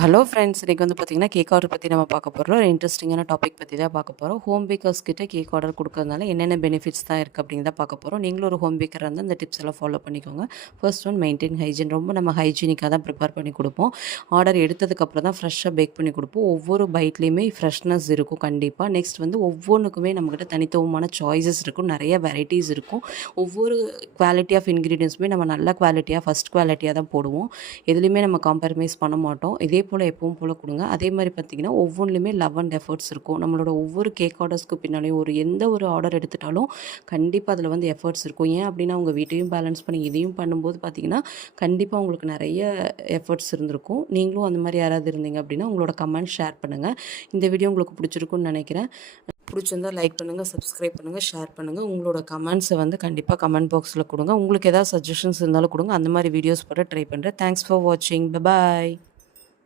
Hello friends, இன்றைக்கி வந்து பார்த்திங்கன்னா கேக் ஆர்டர் பற்றி நம்ம பார்க்க போகிறோம். ஒரு இன்ட்ரெஸ்டிங்கான டாபிக் பற்றி தான் பார்க்க போகிறோம். ஹோம் பேக்கர்ஸ் கிட்ட கேக் ஆர்டர் கொடுக்கறதுனால என்னென்ன பெனிஃபிட்ஸ் தான் இருக்குது அப்படிங்கிறத பார்க்க போகிறோம். நீங்களும் ஒரு ஹோம் பேக்கராக இருந்தால் இந்த டிப்ஸ் எல்லாம் ஃபாலோ பண்ணிக்கோங்க. First one, maintain hygiene. ரொம்ப நம்ம ஹைஜீனிக்காக தான் ப்ரிப்பேர் பண்ணி கொடுப்போம். ஆர்டர் எடுத்ததுக்கப்புறம் தான் ஃப்ரெஷ்ஷாக பேக் பண்ணி கொடுப்போம். ஒவ்வொரு பைட்லேயுமே ஃப்ரெஷ்னஸ் இருக்கும் கண்டிப்பாக. நெக்ஸ்ட் வந்து ஒவ்வொன்றுக்குமே நம்மக்கிட்ட தனித்துவமான சாய்ஸஸ் இருக்கும், நிறைய வெரைட்டிஸ் இருக்கும். ஒவ்வொரு குவாலிட்டி ஆஃப் இன்க்ரீடியன்ஸுமே நம்ம நல்ல குவாலிட்டியாக ஃபஸ்ட் குவாலிட்டியாக தான் போடுவோம். எதுலேயுமே நம்ம காம்ப்ரமைஸ் பண்ண மாட்டோம். இதே போல் எப்பவும் போல் கொடுங்க. அதே மாதிரி பார்த்திங்கன்னா ஒவ்வொன்றுலையுமே லவ் அண்ட் எஃபர்ட்ஸ் இருக்கும். நம்மளோட ஒவ்வொரு கேக் ஆர்டர்ஸ்க்கு பின்னாலேயும் எந்த ஒரு ஆர்டர் எடுத்துட்டாலும் கண்டிப்பாக அதில் வந்து எஃபர்ட்ஸ் இருக்கும். ஏன் அப்படின்னா உங்கள் வீட்டையும் பேலன்ஸ் பண்ணி இதையும் பண்ணும்போது பார்த்திங்கன்னா கண்டிப்பாக உங்களுக்கு நிறைய எஃபர்ட்ஸ் இருந்திருக்கும். நீங்களும் அந்த மாதிரி யாராவது இருந்தீங்க அப்படின்னா உங்களோட கமெண்ட் ஷேர் பண்ணுங்கள். இந்த வீடியோ உங்களுக்கு பிடிச்சிருக்குன்னு நினைக்கிறேன். பிடிச்சிருந்தால் லைக் பண்ணுங்கள், சப்ஸ்கிரைப் பண்ணுங்கள், ஷேர் பண்ணுங்கள். உங்களோட கமெண்ட்ஸை வந்து கண்டிப்பாக கமெண்ட் பாக்ஸில் கொடுங்க. உங்களுக்கு ஏதாவது சஜஷன்ஸ் இருந்தாலும் கொடுங்க. அந்த மாதிரி வீடியோஸ் போட ட்ரை பண்ணுறேன். தேங்க்ஸ் ஃபார் வாட்சிங். பாய்.